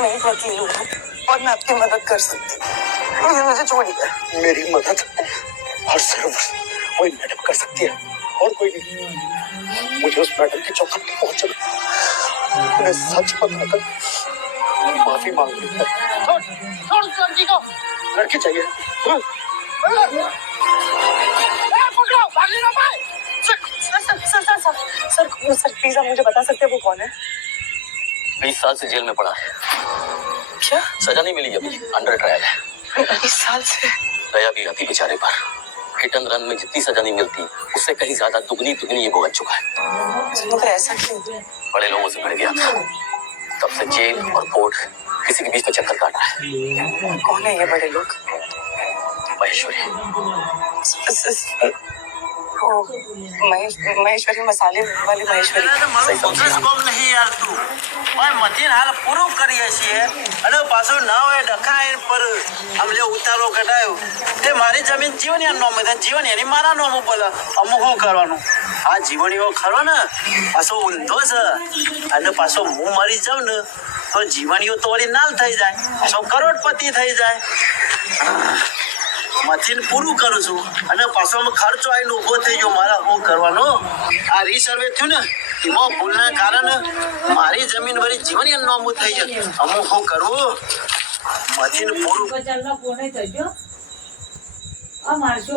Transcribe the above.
मैं एक वकील हूँ और मैं आपकी मदद कर सकती हूँ। मुझे छोड़िए। मेरी मदद और सिर्फ वही मैडम कर सकती है और कोई नहीं। मुझे उस मैडम की चौखट पर पहुंचना, उन्हें सच बताकर माफी मांगनी है। छोड़ उस लड़की को, लड़की चाहिए। पकड़ो, भागने ना पाए। सर प्लीज आप मुझे बता सकते हैं वो कौन है? 20 साल से जेल में पड़ा है। क्या? सजा नहीं मिली अभी, अंडर ट्रायल है। 20 साल से? दया भी आती बेचारे पर। हिट एंड रन में जितनी सजा नहीं मिलती उससे कहीं ज्यादा दुगनी ये भुगत चुका है। मगर ऐसा क्यों? बड़े लोगों से भिड़ गया था, तब से जेल और कोर्ट किसी के बीच में चक्कर काट रहा है। कौन है ये बड़े लोग? महेश्वरी। महेश्वरी, मसाले वाली महेश्वरी। कम नहीं यार तू भाई मतीन हाल पूરું કરીએ છીએ અને પાછું ના હોય ડખાય પર અમને ઉતારો કઢાયો તે મારી જમીન જીવનિયા નોમ છે જીવનિયાની મારા નોમ ઉપર અમુક શું કરવાનું આ જીવણીઓ ખરો ને પાછો ઊંધો છે અને પાછો હું મરી જાઉં ને તો જીવણીઓ તો વળી નાલ થઈ જાય પાછો કરોડપતિ થઈ જાય મથીન પૂરું કરું છું અને પાછો ખર્ચો આવીને ઊભો થઈ ગયો મારા શું કરવાનો આ રીસર્વે થયું ને એમાં ભૂલના કારણે મારી જમીન વળી જીવન નોમું થઈ જતું અમુક શું કરવું મથીન પૂરું